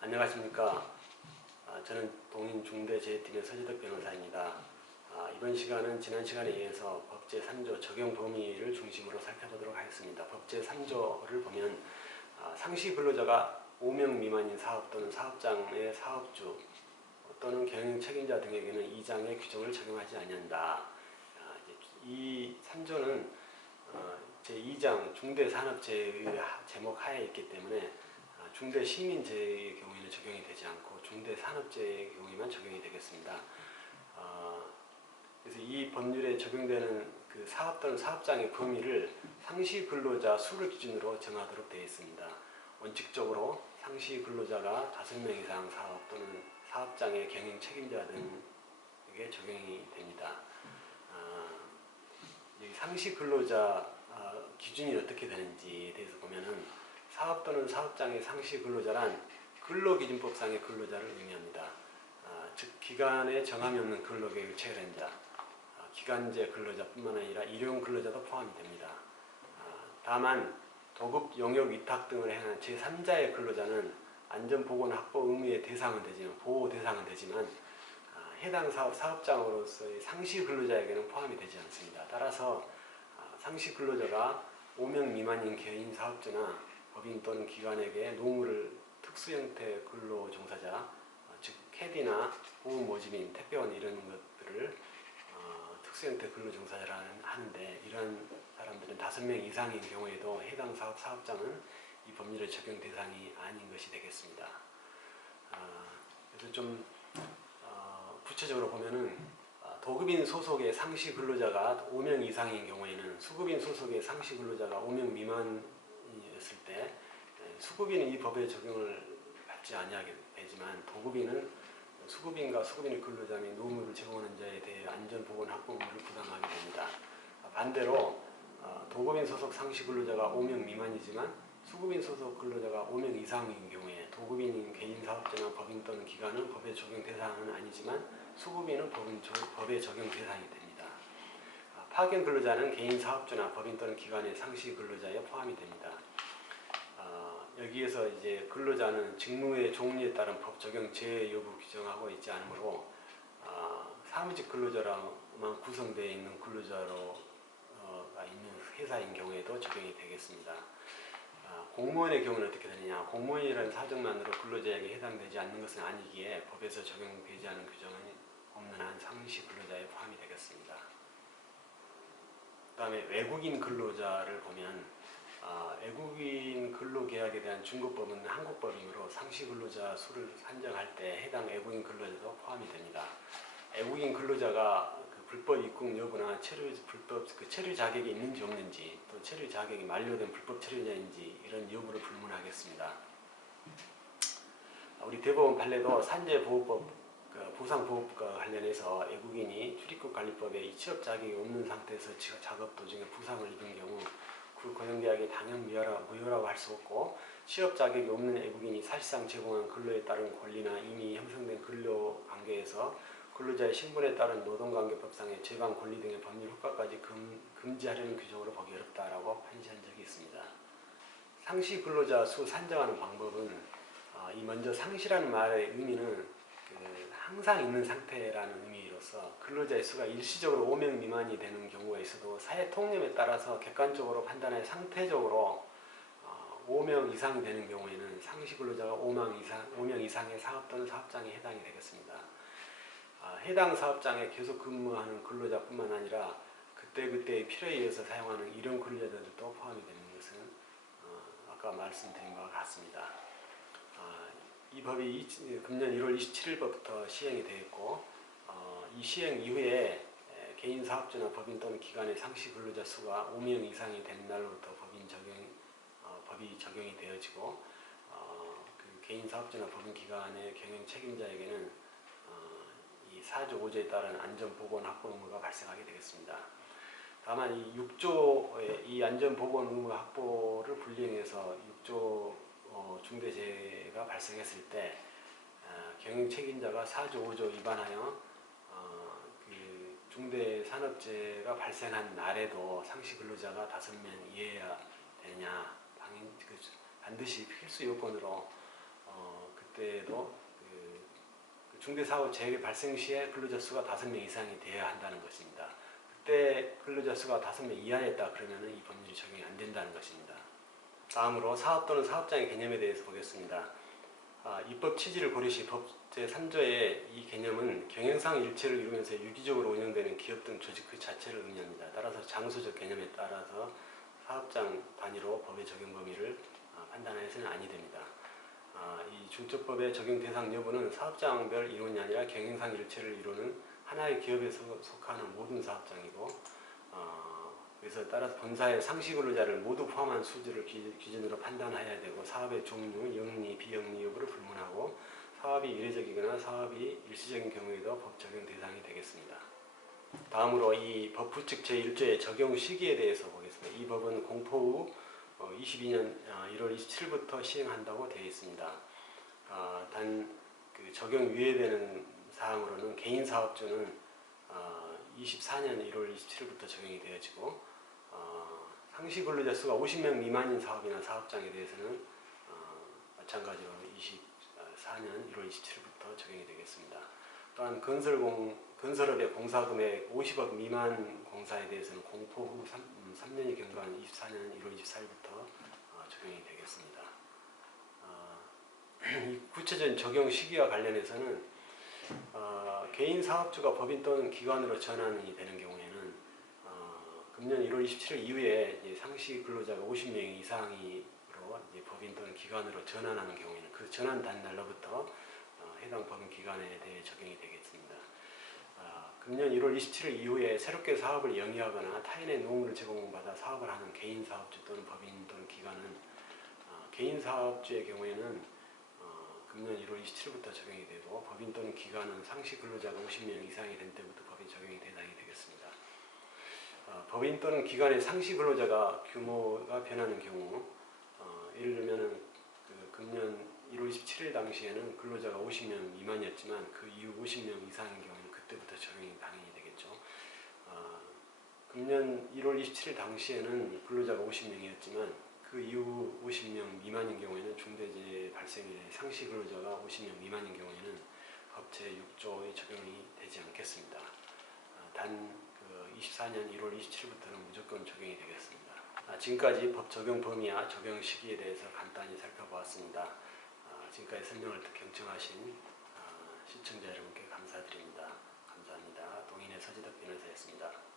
안녕하십니까. 저는 동인중대재해팀의 서지덕 변호사입니다. 이번 시간은 지난 시간에 이어서 법 제3조 적용 범위를 중심으로 살펴보도록 하겠습니다. 법 제3조를 보면 상시 근로자가 5명 미만인 사업 또는 사업장의 사업주 또는 경영 책임자 등에게는 2장의 규정을 적용하지 아니한다. 이 3조는 제2장 중대산업재해의 제목 하에 있기 때문에 중대시민재해의 경우에는 적용이 되지 않고 중대산업재해의 경우에만 적용이 되겠습니다. 그래서 이 법률에 적용되는 그 사업 또는 사업장의 범위를 상시 근로자 수를 기준으로 정하도록 되어 있습니다. 원칙적으로 상시 근로자가 5명 이상 사업 또는 사업장의 경영 책임자 등에게 적용이 됩니다. 이 상시 근로자 기준이 어떻게 되는지에 대해서 보면은 사업 또는 사업장의 상시 근로자란 근로기준법상의 근로자를 의미합니다. 즉 기간에 정함이 없는 근로계획을 체결한 자, 기간제 근로자뿐만 아니라 일용 근로자도 포함이 됩니다. 다만 도급 영역 위탁 등을 행한 제3자의 근로자는 안전보건 확보 의무의 대상은 되지만 보호 대상은 되지만 해당 사업 사업장으로서의 상시 근로자에게는 포함이 되지 않습니다. 따라서 상시 근로자가 5명 미만인 개인 사업주나 법인 또는 기관에게 노무를 특수 형태 근로 종사자, 즉 캐디나 보험 모집인, 택배원 이런 것들을 특수 형태 근로 종사자라는 하는데, 이런 사람들은 5명 이상인 경우에도 해당 사업장은 이 법률의 적용 대상이 아닌 것이 되겠습니다. 그래서 좀 구체적으로 보면은 도급인 소속의 상시 근로자가 5명 이상인 경우에는 수급인 소속의 상시 근로자가 5명 미만이었을 때 수급인은 이 법의 적용을 받지 아니하게 되지만 도급인은 수급인과 수급인의 근로자 및 노무를 제공하는 자에 대해 안전보건 확보 의무를 부담하게 됩니다. 반대로 도급인 소속 상시 근로자가 5명 미만이지만 수급인 소속 근로자가 5명 이상인 경우에 도급인인 개인 사업자나 법인 또는 기관은 법의 적용 대상은 아니지만 수급인은 법의 적용 대상이 됩니다. 파견 근로자는 개인 사업주나 법인 또는 기관의 상시 근로자에 포함이 됩니다. 여기에서 이제 근로자는 직무의 종류에 따른 법 적용 제외 여부 규정하고 있지 않으므로 사무직 근로자로만 구성되어 있는 근로자로가 있는 회사인 경우에도 적용이 되겠습니다. 공무원의 경우는 어떻게 되느냐? 공무원이라는 사정만으로 근로자에게 해당되지 않는 것은 아니기에 법에서 적용되지 않은 규정은 없는 한 상시 근로자에 포함이 되겠습니다. 그 다음에 외국인 근로자를 보면 외국인 근로계약에 대한 중국법은 한국법이므로 상시 근로자 수를 산정할 때 해당 외국인 근로자도 포함이 됩니다. 외국인 근로자가 그 불법 입국 여부나 체류 자격이 있는지 없는지, 또 체류 자격이 만료된 불법 체류자인지 이런 여부를 불문하겠습니다. 우리 대법원 판례도 산재보호법 보상보호법과 관련해서 외국인이 출입국관리법에 이 취업 자격이 없는 상태에서 작업 도중에 부상을 입은 경우 그 고용계약이 당연 무효라고 할 수 없고, 취업 자격이 없는 외국인이 사실상 제공한 근로에 따른 권리나 이미 형성된 근로관계에서 근로자의 신분에 따른 노동관계법상의 제방 권리 등의 법률 효과까지 금지하려는 규정으로 보기 어렵다라고 판시한 적이 있습니다. 상시 근로자 수 산정하는 방법은 이 먼저 상시라는 말의 의미는 항상 있는 상태라는 의미로서 근로자의 수가 일시적으로 5명 미만이 되는 경우가 있어도 사회 통념에 따라서 객관적으로 판단해 상태적으로 5명 이상이 되는 경우에는 상시 근로자가 5명 이상의 사업 또는 사업장에 해당이 되겠습니다. 해당 사업장에 계속 근무하는 근로자뿐만 아니라 그때그때의 필요에 의해서 사용하는 이런 근로자들도 포함이 되는 것은 아까 말씀드린 바와 같습니다. 이 법이 금년 1월 27일부터 시행이 되어 있고, 이 시행 이후에 개인 사업주나 법인 또는 기관의 상시 근로자 수가 5명 이상이 된 날로부터 법이 적용이 되어지고, 그 개인 사업주나 법인 기관의 경영 책임자에게는 이 4조 5조에 따른 안전보건 확보 의무가 발생하게 되겠습니다. 다만 이 6조의 이 안전보건 의무 확보를 불이행해서 6조 중대재해가 발생했을 때 경영 책임자가 4조 5조 위반하여 그 중대산업재해가 발생한 날에도 상시 근로자가 5명 이해야 되느냐, 반드시 필수 요건으로 때에도 중대사고 재개 발생 시에 근로자 수가 5명 이상이 돼야 한다는 것입니다. 그때 근로자 수가 5명 이하였다 그러면 이 법률이 적용이 안 된다는 것입니다. 다음으로 사업 또는 사업장의 개념에 대해서 보겠습니다. 입법 취지를 고려시 법 제3조의 이 개념은 경영상 일체를 이루면서 유기적으로 운영되는 기업 등 조직 그 자체를 의미합니다. 따라서 장소적 개념에 따라서 사업장 단위로 법의 적용 범위를 판단해서는 아니 됩니다. 이 중첩법의 적용 대상 여부는 사업장별 이론이 아니라 경영상 일체를 이루는 하나의 기업에 속하는 모든 사업장이고, 그래서 따라서 본사의 상시 근로자를 모두 포함한 수주를 기준으로 판단해야 되고, 사업의 종류, 영리, 비영리 여부를 불문하고, 사업이 이례적이거나 사업이 일시적인 경우에도 법 적용 대상이 되겠습니다. 다음으로 이 법 부칙 제1조의 적용 시기에 대해서 보겠습니다. 이 법은 공포 후 22년 1월 27일부터 시행한다고 되어 있습니다. 단 그 적용 유예되는 사항으로는 개인 사업주는 24년 1월 27일부터 적용이 되어지고, 상시 근로자 수가 50명 미만인 사업이나 사업장에 대해서는 마찬가지로 24년 1월 27일부터 적용이 되겠습니다. 또한 건설업의 공사금액 50억 미만 공사에 대해서는 공포 후 3년이 경과한 24년 1월 24일부터 적용이 되겠습니다. 이 구체적인 적용 시기와 관련해서는 개인 사업주가 법인 또는 기관으로 전환이 되는 경우에는 금년 1월 27일 이후에 상시 근로자가 50명 이상으로 법인 또는 기관으로 전환하는 경우에는 그 전환 단날로부터 해당 법인 기관에 대해 적용이 되겠습니다. 금년 1월 27일 이후에 새롭게 사업을 영위하거나 타인의 노무를 제공받아 사업을 하는 개인 사업주 또는 법인 또는 기관은 개인 사업주의 경우에는 금년 1월 27일부터 적용이 되고, 법인 또는 기관은 상시 근로자가 50명 이상이 된 때부터 법인 적용이 대상이 되겠습니다. 법인 또는 기관의 상시 근로자가 규모가 변하는 경우, 예를 들면 금년 1월 27일 당시에는 근로자가 50명 미만이었지만 그 이후 50명 이상인 경우는 그때부터 적용이 당연히 되겠죠. 금년 1월 27일 당시에는 근로자가 50명이었지만 그 이후 50명 미만인 경우에는 중대재해 발생일에 상시 근로자가 50명 미만인 경우에는 법 제6조의 적용이 되지 않겠습니다. 단 24년 1월 27일부터는 무조건 적용이 되겠습니다. 지금까지 법 적용 범위와 적용 시기에 대해서 간단히 살펴보았습니다. 지금까지 설명을 경청하신 시청자 여러분께 감사드립니다. 감사합니다. 동인의 서지덕 변호사였습니다.